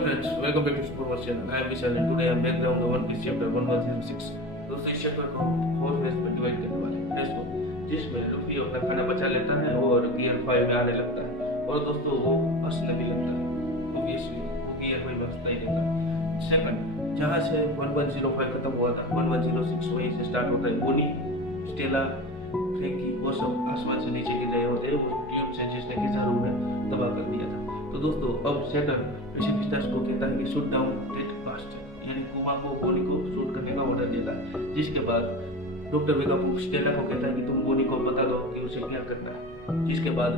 friends, welcome back to Super Wars channel. I am Vishal and today I am back down the One Piece chapter 1106. दोस्तों इस chapter को 4 phase में divide करने वाले हैं। Phase को जिसमें लुफी अपना खाना बचा लेता है और गियर 5 में आने लगता है और दोस्तों वो हंसने भी लगता है। ऑब्वियसली वो गियर 5 में हंसता ही रहता। सेकंड, जहाँ से 1105 खत्म हुआ था 1106 वहीं से स्टार्ट होता है। बोनी, स्टेला, फ्रैंकी वो सब आसमान से नीचे गिर रहे होते हैं वो ट्यूब से जिसने किजारू में तबाह कर दिया था। तो दोस्तों अब सैटर्न पेसिफिस्टस को कहता है कि शूट डाउन दैट बास्टर्ड, यानी कुमा को बोनी को शूट करने का ऑर्डर देता है। जिसके बाद डॉक्टर वेगापुंक स्टेला को कहता है कि तुम बोनी को बता दो कि उसे क्या करना है। जिसके बाद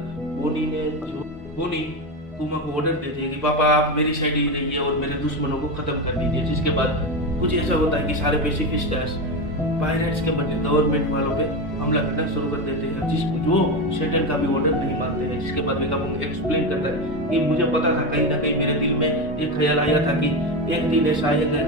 बोनी कुमा को ऑर्डर देती है कि पापा आप मेरी साइड ही रहिए और मेरे दुश्मनों को खत्म कर दीजिए। जिसके बाद कुछ ऐसा होता है कि सारे पेसिफिस्टस पायरेट्स के बदले गवर्नमेंट वालों पे हमला करना शुरू कर देते हैं, जिसको जो सैटर्न का भी ऑर्डर नहीं मानते हैं। जिसके बाद वेगापुंक एक्सप्लेन करता है कि मुझे पता था कहीं ना कहीं मेरे दिल में एक ख्याल आया था कि एक दिन ऐसा आएगा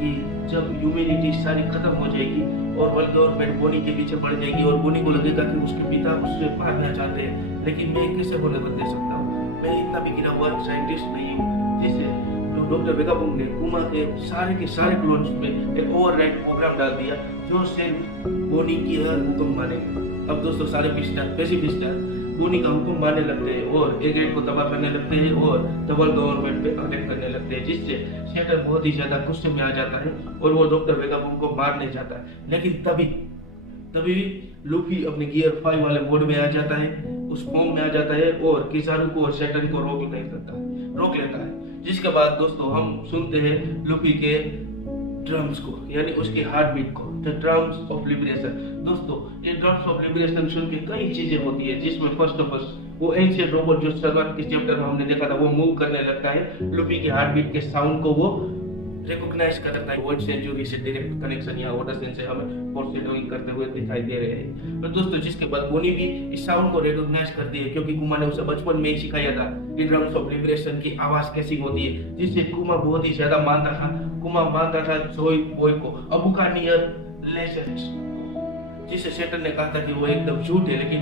कि जब ह्यूमैनिटी सारी खत्म हो जाएगी और वर्ल्ड गवर्नमेंट बोनी के पीछे पड़ जाएगी और बोनी को लगेगा कि उसके पिता उससे मारना चाहते हैं, लेकिन मैं कैसे होने को दे सकता हूँ, मैं इतना भी गिरा हुआ साइंटिस्ट नहीं हूँ। जिससे डॉक्टर वेगापुंक ने कुमा के सारे क्लोन्स में एक ओवरराइड प्रोग्राम डाल दिया जो सिर्फ बोनी की हर हुक्म मानेगा। अब दोस्तों सारे पेसिफिस्टस बोनी का हुक्म मानने लगते हैं और एग्रेड को तबाह करने लगते हैं और डबल गवर्नमेंट पे अटैक करने लगते हैं। जिससे सैटर्न बहुत ही ज्यादा गुस्से में आ जाता है और वो डॉक्टर वेगापुंक को मारने जाता है। लेकिन तभी लूफी अपने गियर 5 वाले मोड में आ जाता है, उस फॉर्म में आ जाता है और किजारू को और सैटर्न को रोक लेता है। जिसके बाद दोस्तों हम सुनते हैं लूफी के ड्रम्स को, यानी उसकी हार्ट बीट को, द ड्रम्स ऑफ लिबरेशन। दोस्तों ये ड्रम्स ऑफ लिबरेशन सुन के कई चीजें होती है, जिसमें फर्स्ट ऑफ ऑल वो एंशिएंट रोबोट जो शुरुआत के चैप्टर में हमने देखा था वो मूव करने लगता है। लूफी की हार्ट बीट के साउंड को वो रिकॉग्नाइज करता है। वर्ड सेंचुरी से डायरेक्ट कनेक्शन या ऑर्डर सेंस से हमें फोरशैडोइंग करते हुए दिखाई दे रहे हैं। तो दोस्तों जिसके बाद बोनी भी इस साउंड को रिकॉग्नाइज करती है क्योंकि कुमा ने उसे बचपन में ही सिखाया था कि ड्रम्स ऑफ लिबरेशन की आवाज कैसी होती है। जिससे कुमा बहुत ही ज्यादा मानता था। कुमा मानता था जोई बॉय को, अबुका नियर लेजेंड्स, जिसे सैटर्न ने कहा था कि वो एकदम झूठ है, लेकिन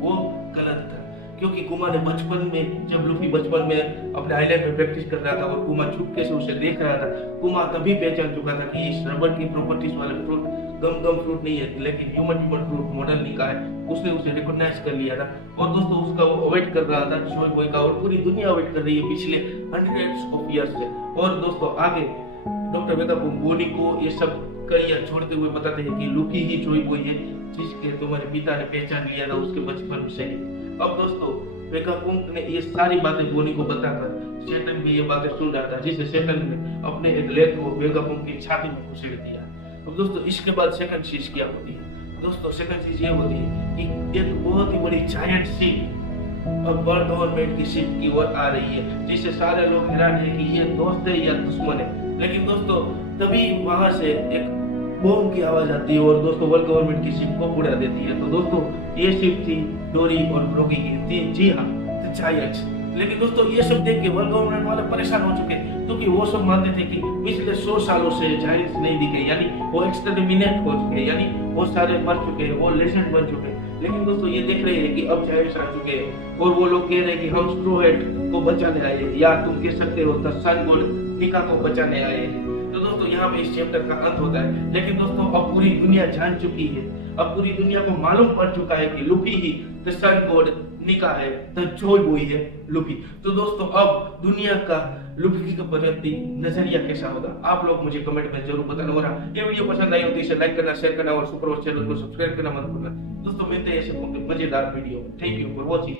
वो गलत था। क्योंकि कुमा ने बचपन में, जब लूफी बचपन में अपने आइलैंड में प्रैक्टिस कर रहा था और कुमा चुपके से उसे देख रहा था, कुमा तभी पहचान चुका था कि इस रबर की प्रॉपर्टीज वाले फ्रूट गम फ्रूट नहीं है, लेकिन ह्यूमन फ्रूट मॉडल निका है। उसने उसे रिकॉग्नाइज कर लिया था और दोस्तों उसका वो अवॉइड कर रहा था जोई बॉय का, और पूरी दुनिया अवॉइड कर रही है पिछले हंड्रेड्स ऑफ ईयर्स से। और दोस्तों आगे डॉक्टर वेगापुंक बोनी को ये सब करियर छोड़ते हुए बताते हैं कि लूफी ही जोई बॉय है जिसके तुम्हारे पिता ने पहचान लिया था उसके बचपन से। अब दोस्तों वेगापुंक ने ये सारी बातें बोनी को बताकर सैटर्न भी ये बातें सुन रहा था, जिससे सैटर्न ने अपने एक लेग को वेगापुंक की छाती में घुसेड़ दिया। अब दोस्तों इसके बाद सेकंड चीज क्या होती है? दोस्तों सेकंड चीज ये होती है कि एक बहुत ही बड़ी जायंट शिप अब वर्ल्ड गवर्नमेंट की शिप की ओर आ रही है, जिससे सारे लोग हैरान है कि ये दोस्त है या दुश्मन है। लेकिन दोस्तों तभी वहां से एक बॉम्ब की आवाज आती है और दोस्तों वर्ल्ड गवर्नमेंट की शिप को उड़ा देती है। तो दोस्तों ये शिप थी डोरी और ब्रोगी की थी, जी हाँ, द जायंट्स। लेकिन दोस्तों ये सब देख के वर्ल्ड गवर्नमेंट वाले परेशान हो चुके क्योंकि वो सब मानते थे कि पिछले 100 सालों से जायंट्स नहीं दिखे, यानी वो एक्सटरमिनेट हो चुके, यानी वो सारे मर चुके हैं, वो लेजेंड बन चुके। लेकिन दोस्तों ये देख रहे हैं कि अब जायंट्स आ चुके हैं और वो लोग कह रहे हैं कि हम स्ट्रॉ हैट को बचाने आए हैं, या तुम कह सकते हो द सन गॉड निका को बचाने आए हैं। तो दोस्तों यहाँ पे इस चैप्टर का अंत होता है। लेकिन दोस्तों अब पूरी दुनिया जान चुकी है, अब पूरी दुनिया को मालूम पड़ चुका है कि लूफी ही द सन गॉड निका है, द जोई बॉय है लूफी। तो दोस्तों अब दुनिया का लूफी के प्रति नजरिया कैसा होगा, आप लोग मुझे कमेंट में जरूर बताना। और ये वीडियो पसंद आई हो तो इसे लाइक करना, शेयर करना और सुपर वॉच चैनल को सब्सक्राइब करना मत भूलना। दोस्तों मिलते हैं ऐसे मजेदार video. Thank you for watching.